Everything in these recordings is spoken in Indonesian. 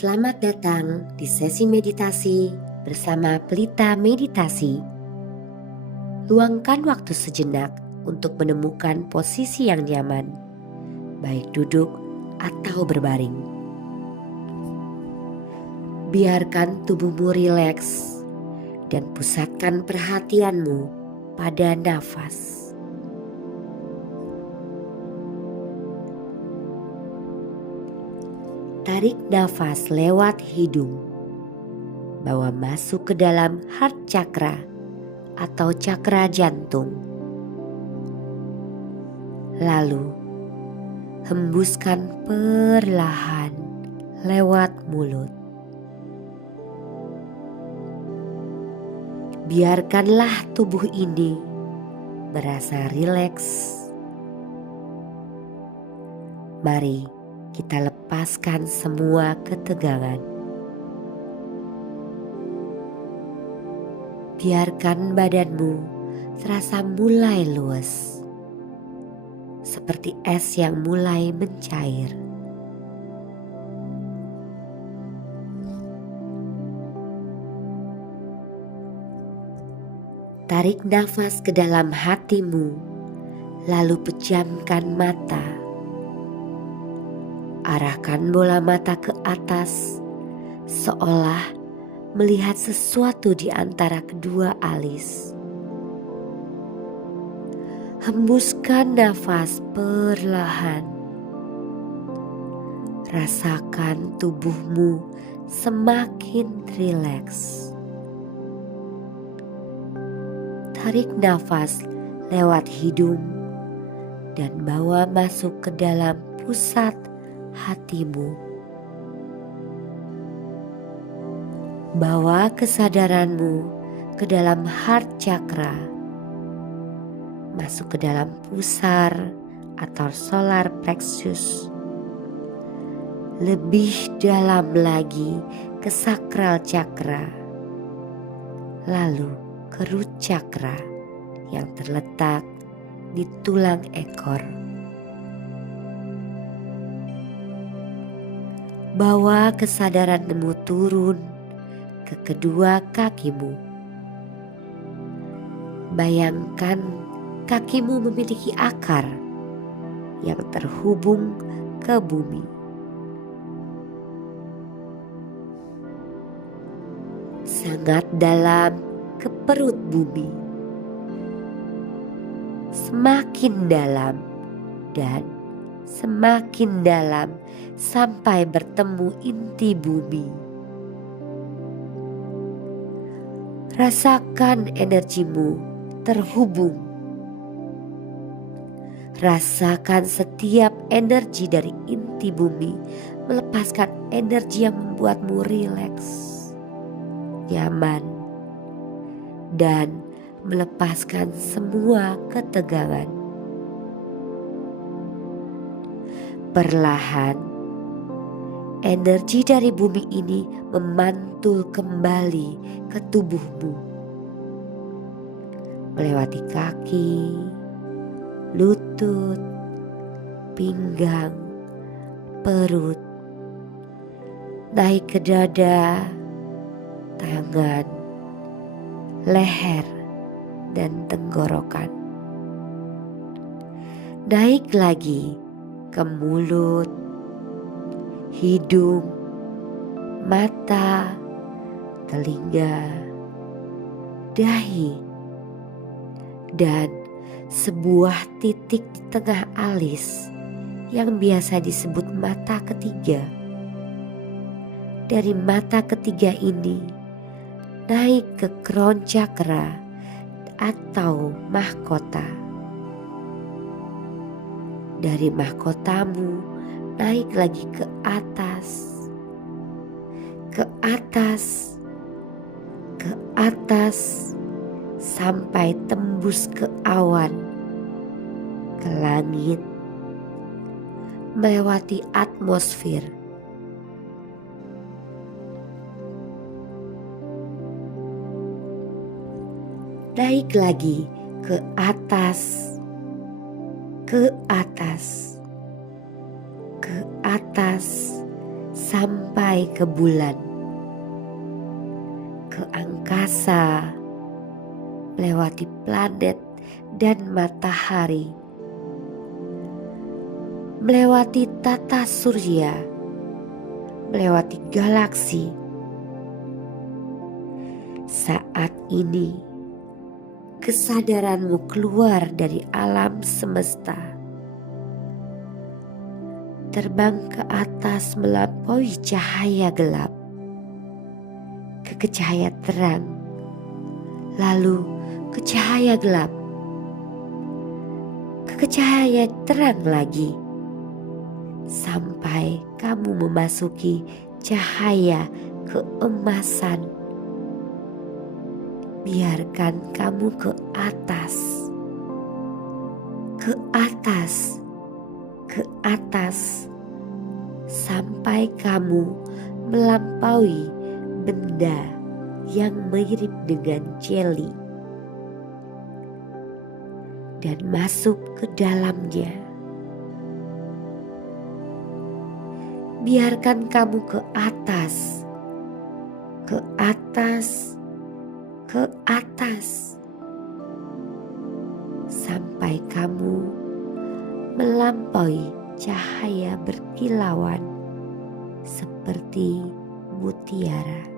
Selamat datang di sesi meditasi bersama Pelita Meditasi. Luangkan waktu sejenak untuk menemukan posisi yang nyaman, baik duduk atau berbaring. Biarkan tubuhmu rileks dan pusatkan perhatianmu pada nafas. Tarik nafas lewat hidung, bawa masuk ke dalam heart chakra atau cakra jantung. Lalu, hembuskan perlahan lewat mulut. Biarkanlah tubuh ini merasa rileks. Mari kita lepaskan semua ketegangan. Biarkan badanmu terasa mulai luas, seperti es yang mulai mencair. Tarik nafas ke dalam hatimu, lalu pejamkan mata. Arahkan bola mata ke atas, seolah melihat sesuatu di antara kedua alis. Hembuskan nafas perlahan. Rasakan tubuhmu semakin rileks. Tarik nafas lewat hidung dan bawa masuk ke dalam pusat hatimu. Bawa kesadaranmu ke dalam heart chakra, masuk ke dalam pusar atau solar plexus. Lebih dalam lagi ke sakral chakra, lalu ke root chakra yang terletak di tulang ekor. Bawa kesadaranmu turun ke kedua kakimu. Bayangkan kakimu memiliki akar yang terhubung ke bumi. Sangat dalam ke perut bumi. Semakin dalam dan semakin dalam sampai bertemu inti bumi. Rasakan energimu terhubung. Rasakan setiap energi dari inti bumi melepaskan energi yang membuatmu rileks, nyaman, dan melepaskan semua ketegangan. Perlahan, energi dari bumi ini memantul kembali ke tubuhmu, melewati kaki, lutut, pinggang, perut, naik ke dada, tangan, leher, dan tenggorokan. Naik lagi ke mulut, hidung, mata, telinga, dahi, dan sebuah titik di tengah alis yang biasa disebut mata ketiga. Dari mata ketiga ini naik ke crown chakra atau mahkota. Dari mahkotamu naik lagi ke atas, ke atas, ke atas, sampai tembus ke awan, ke langit, melewati atmosfer. Naik lagi ke atas, ke atas, ke atas, sampai ke bulan, ke angkasa, melewati planet dan matahari, melewati tata surya, melewati galaksi. Saat ini kesadaranmu keluar dari alam semesta, terbang ke atas melampaui cahaya gelap, ke cahaya terang, lalu ke cahaya gelap, ke cahaya terang lagi, sampai kamu memasuki cahaya keemasan. Biarkan kamu ke atas, ke atas, ke atas, sampai kamu melampaui benda yang mirip dengan jelly dan masuk ke dalamnya. Biarkan kamu ke atas, ke atas, ke atas, sampai kamu melampaui cahaya berkilauan seperti mutiara.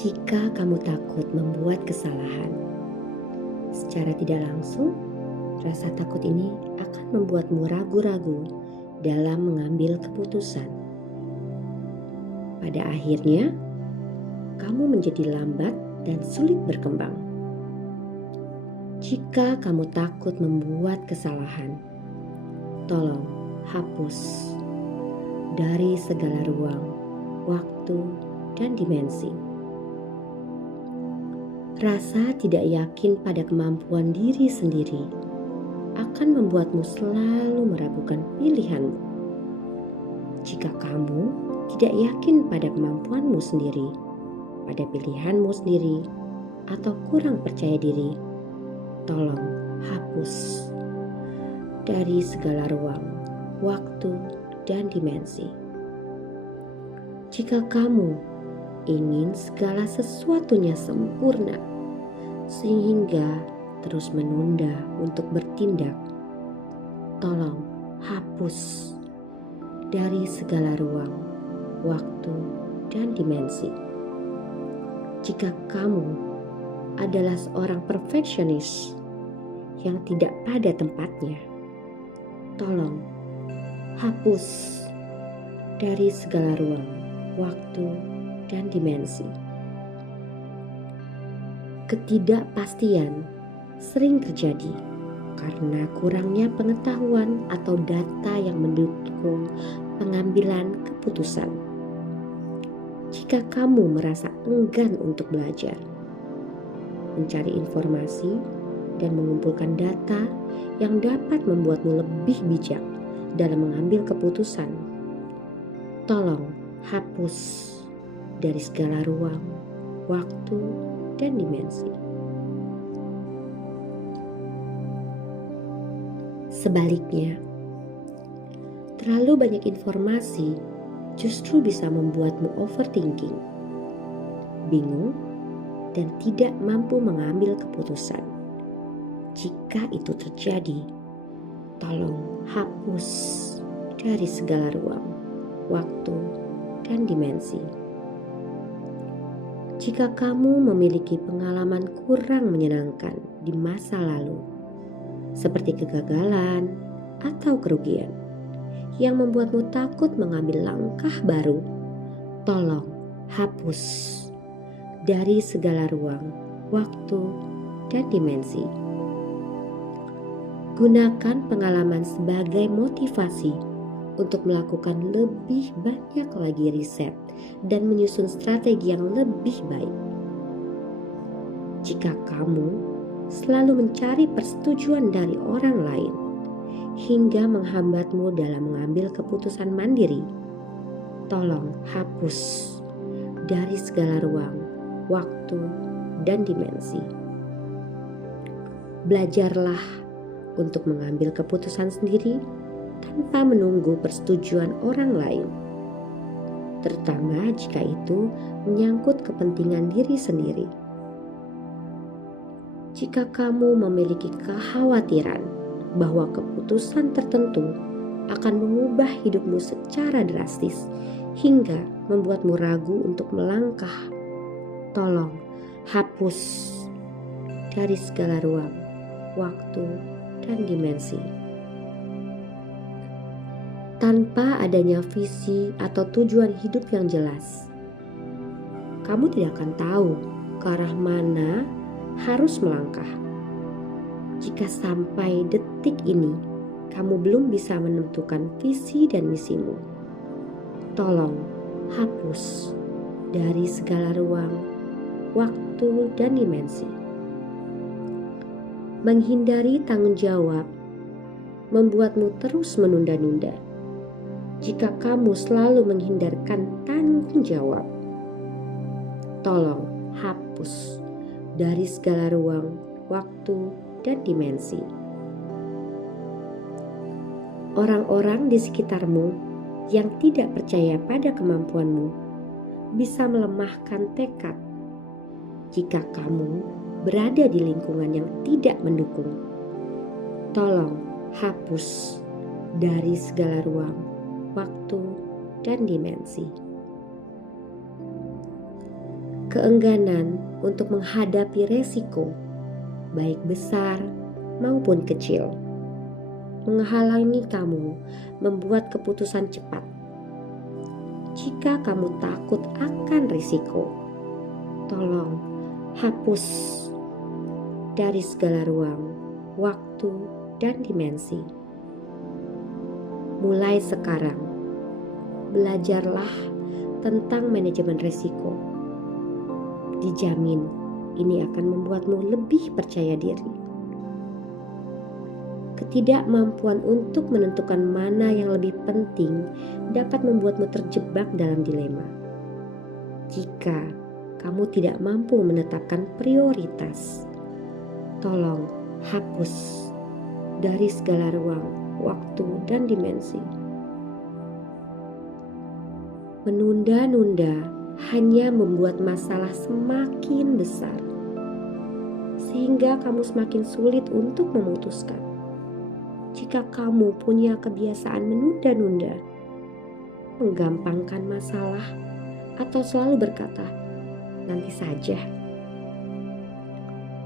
Jika kamu takut membuat kesalahan, secara tidak langsung, rasa takut ini akan membuatmu ragu-ragu dalam mengambil keputusan. Pada akhirnya, kamu menjadi lambat dan sulit berkembang. Jika kamu takut membuat kesalahan, tolong hapus dari segala ruang, waktu, dan dimensi. Rasa tidak yakin pada kemampuan diri sendiri akan membuatmu selalu meragukan pilihanmu. Jika kamu tidak yakin pada kemampuanmu sendiri, pada pilihanmu sendiri, atau kurang percaya diri, tolong hapus dari segala ruang, waktu, dan dimensi. Jika kamu ingin segala sesuatunya sempurna, sehingga terus menunda untuk bertindak, tolong hapus dari segala ruang, waktu, dan dimensi. Jika kamu adalah seorang perfeksionis yang tidak pada tempatnya, tolong hapus dari segala ruang, waktu, dan dimensi. Ketidakpastian sering terjadi karena kurangnya pengetahuan atau data yang mendukung pengambilan keputusan. Jika kamu merasa enggan untuk belajar, mencari informasi, dan mengumpulkan data yang dapat membuatmu lebih bijak dalam mengambil keputusan, tolong hapus dari segala ruang, waktu, dan dimensi. Sebaliknya, terlalu banyak informasi justru bisa membuatmu overthinking, bingung, dan tidak mampu mengambil keputusan. Jika itu terjadi, tolong hapus dari segala ruang, waktu, dan dimensi. Jika kamu memiliki pengalaman kurang menyenangkan di masa lalu, seperti kegagalan atau kerugian yang membuatmu takut mengambil langkah baru, tolong hapus dari segala ruang, waktu, dan dimensi. Gunakan pengalaman sebagai motivasi untuk melakukan lebih banyak lagi riset dan menyusun strategi yang lebih baik. Jika kamu selalu mencari persetujuan dari orang lain hingga menghambatmu dalam mengambil keputusan mandiri, tolong hapus dari segala ruang, waktu, dan dimensi. Belajarlah untuk mengambil keputusan sendiri tanpa menunggu persetujuan orang lain, terutama jika itu menyangkut kepentingan diri sendiri. Jika kamu memiliki kekhawatiran bahwa keputusan tertentu akan mengubah hidupmu secara drastis hingga membuatmu ragu untuk melangkah, tolong hapus dari segala ruang, waktu, dan dimensi. Tanpa adanya visi atau tujuan hidup yang jelas, kamu tidak akan tahu ke arah mana harus melangkah. Jika sampai detik ini kamu belum bisa menentukan visi dan misimu, tolong hapus dari segala ruang, waktu, dan dimensi. Menghindari tanggung jawab membuatmu terus menunda-nunda. Jika kamu selalu menghindarkan tanggung jawab, tolong hapus dari segala ruang, waktu, dan dimensi. Orang-orang di sekitarmu yang tidak percaya pada kemampuanmu bisa melemahkan tekad jika kamu berada di lingkungan yang tidak mendukung. Tolong hapus dari segala ruang, waktu, dan dimensi. Keengganan untuk menghadapi resiko, baik besar maupun kecil, menghalangi kamu membuat keputusan cepat. Jika kamu takut akan risiko, tolong hapus dari segala ruang, waktu, dan dimensi. Mulai sekarang, belajarlah tentang manajemen risiko. Dijamin ini akan membuatmu lebih percaya diri. Ketidakmampuan untuk menentukan mana yang lebih penting dapat membuatmu terjebak dalam dilema. Jika kamu tidak mampu menetapkan prioritas, tolong hapus dari segala ruang, waktu, dan dimensi. Menunda-nunda hanya membuat masalah semakin besar, sehingga kamu semakin sulit untuk memutuskan. Jika kamu punya kebiasaan menunda-nunda, menggampangkan masalah, atau selalu berkata, "Nanti saja,"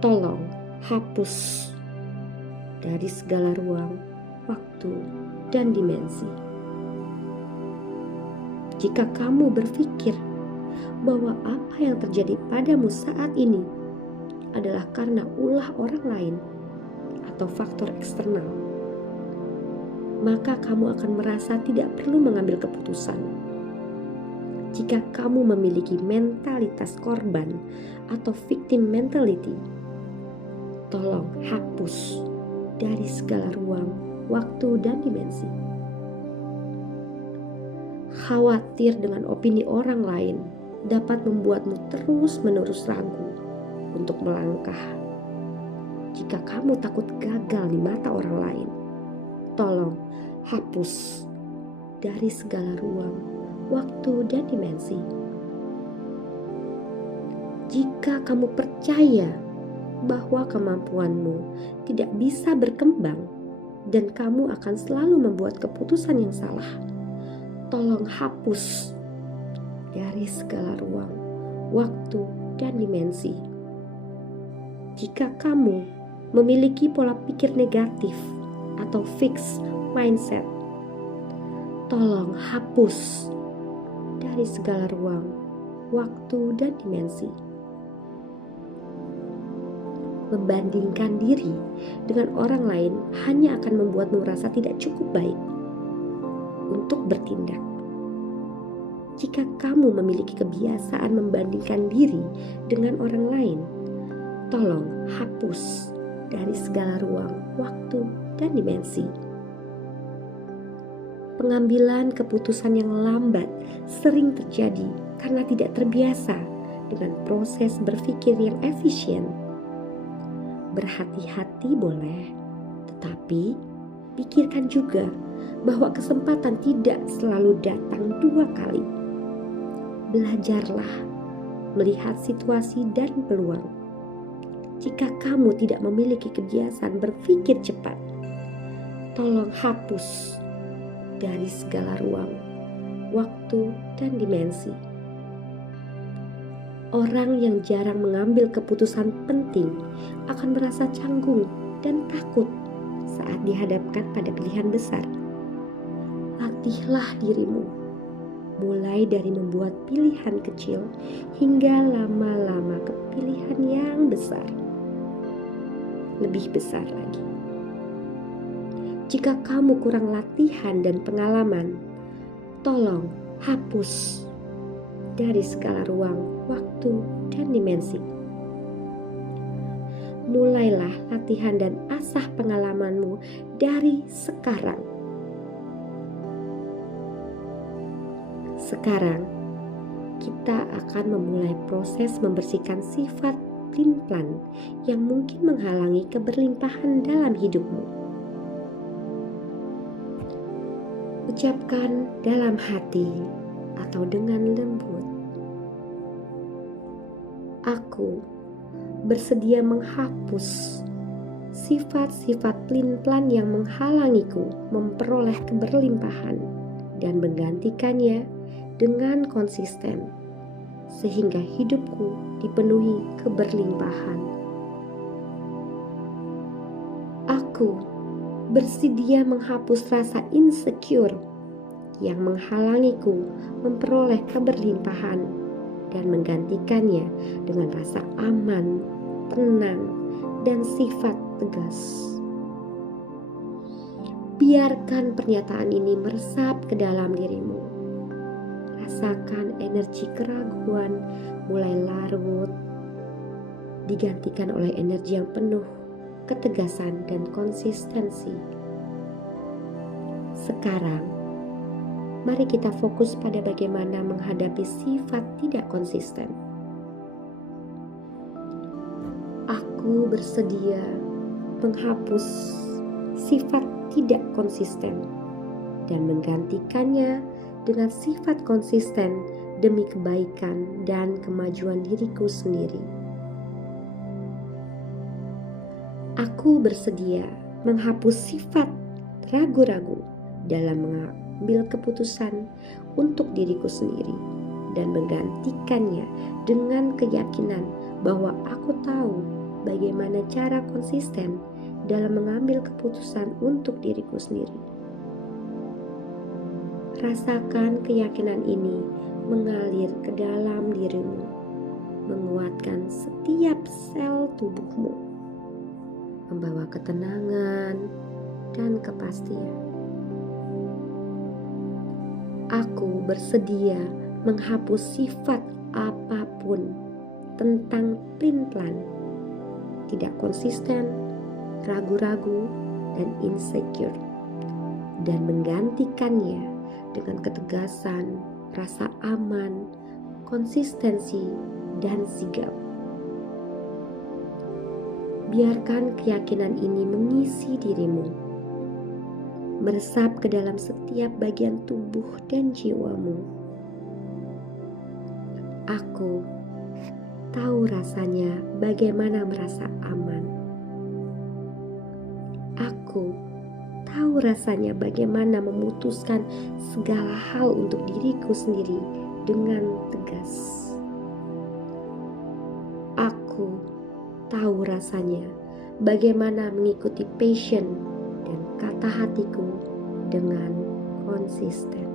tolong hapus dari segala ruang, waktu, dan dimensi. Jika kamu berpikir bahwa apa yang terjadi padamu saat ini adalah karena ulah orang lain atau faktor eksternal, maka kamu akan merasa tidak perlu mengambil keputusan. Jika kamu memiliki mentalitas korban atau victim mentality, tolong hapus dari segala ruang, waktu, dan dimensi. Khawatir dengan opini orang lain dapat membuatmu terus-menerus ragu untuk melangkah. Jika kamu takut gagal di mata orang lain, tolong hapus dari segala ruang, waktu, dan dimensi. Jika kamu percaya bahwa kemampuanmu tidak bisa berkembang dan kamu akan selalu membuat keputusan yang salah. Tolong hapus dari segala ruang, waktu, dan dimensi. Jika kamu memiliki pola pikir negatif atau fixed mindset, tolong hapus dari segala ruang, waktu, dan dimensi. Membandingkan diri dengan orang lain hanya akan membuatmu merasa tidak cukup baik untuk bertindak. Jika kamu memiliki kebiasaan membandingkan diri dengan orang lain, tolong hapus dari segala ruang, waktu, dan dimensi. Pengambilan keputusan yang lambat sering terjadi karena tidak terbiasa dengan proses berpikir yang efisien. Berhati-hati boleh, tetapi pikirkan juga bahwa kesempatan tidak selalu datang 2 kali. Belajarlah melihat situasi dan peluang. Jika kamu tidak memiliki kebiasaan berpikir cepat, tolong hapus dari segala ruang, waktu, dan dimensi. Orang yang jarang mengambil keputusan penting akan merasa canggung dan takut saat dihadapkan pada pilihan besar. Latihlah dirimu, mulai dari membuat pilihan kecil hingga lama-lama ke pilihan yang besar. Lebih besar lagi. Jika kamu kurang latihan dan pengalaman, tolong hapus dari segala ruang, waktu, dan dimensi. Mulailah latihan dan asah pengalamanmu dari sekarang. Sekarang, kita akan memulai proses membersihkan sifat pelin-pelan yang mungkin menghalangi keberlimpahan dalam hidupmu. Ucapkan dalam hati atau dengan lembut, aku bersedia menghapus sifat-sifat pelin-pelan yang menghalangiku memperoleh keberlimpahan dan menggantikannya dengan konsisten sehingga hidupku dipenuhi keberlimpahan. Aku bersedia menghapus rasa insecure yang menghalangiku memperoleh keberlimpahan dan menggantikannya dengan rasa aman, tenang, dan sifat tegas. Biarkan pernyataan ini meresap ke dalam dirimu. Rasakan energi keraguan mulai larut, digantikan oleh energi yang penuh ketegasan dan konsistensi. Sekarang, mari kita fokus pada bagaimana menghadapi sifat tidak konsisten. Aku bersedia menghapus sifat tidak konsisten dan menggantikannya dengan sifat konsisten demi kebaikan dan kemajuan diriku sendiri. Aku bersedia menghapus sifat ragu-ragu dalam mengambil keputusan untuk diriku sendiri dan menggantikannya dengan keyakinan bahwa aku tahu bagaimana cara konsisten dalam mengambil keputusan untuk diriku sendiri. Rasakan keyakinan ini mengalir ke dalam dirimu, menguatkan setiap sel tubuhmu, membawa ketenangan dan kepastian. Aku bersedia menghapus sifat apapun tentang pelin-pelan, tidak konsisten, ragu-ragu, dan insecure, dan menggantikannya dengan ketegasan, rasa aman, konsistensi, dan sigap. Biarkan keyakinan ini mengisi dirimu, meresap ke dalam setiap bagian tubuh dan jiwamu. Aku tahu rasanya bagaimana merasa aman. Aku tahu rasanya bagaimana memutuskan segala hal untuk diriku sendiri dengan tegas. Aku tahu rasanya bagaimana mengikuti passion dan kata hatiku dengan konsisten.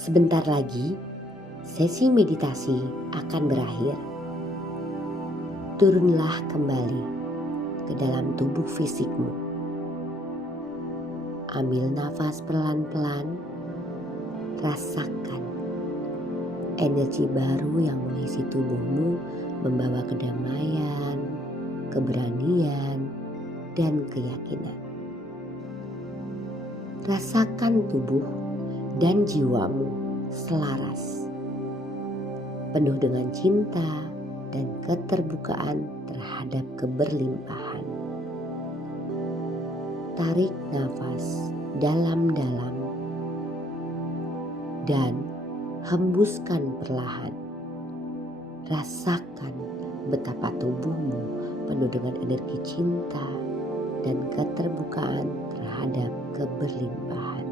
Sebentar lagi, sesi meditasi akan berakhir. Turunlah kembali ke dalam tubuh fisikmu. Ambil nafas pelan-pelan, rasakan energi baru yang mengisi tubuhmu, membawa kedamaian, keberanian, dan keyakinan. Rasakan tubuh dan jiwamu selaras, penuh dengan cinta dan keterbukaan terhadap keberlimpahan. Tarik nafas dalam-dalam dan hembuskan perlahan. Rasakan betapa tubuhmu penuh dengan energi cinta dan keterbukaan terhadap keberlimpahan.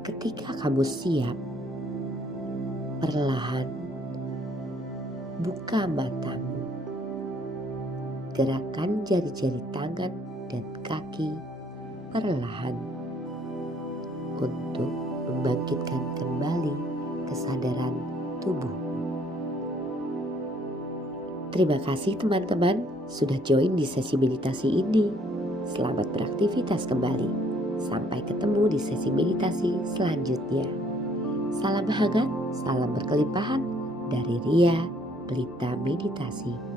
Ketika kamu siap, perlahan buka matamu. Gerakan jari-jari tangan dan kaki perlahan untuk membangkitkan kembali kesadaran tubuhmu. Terima kasih teman-teman sudah join di sesi meditasi ini. Selamat beraktivitas kembali. Sampai ketemu di sesi meditasi selanjutnya. Salam hangat, salam berkelimpahan dari Ria Pelita Meditasi.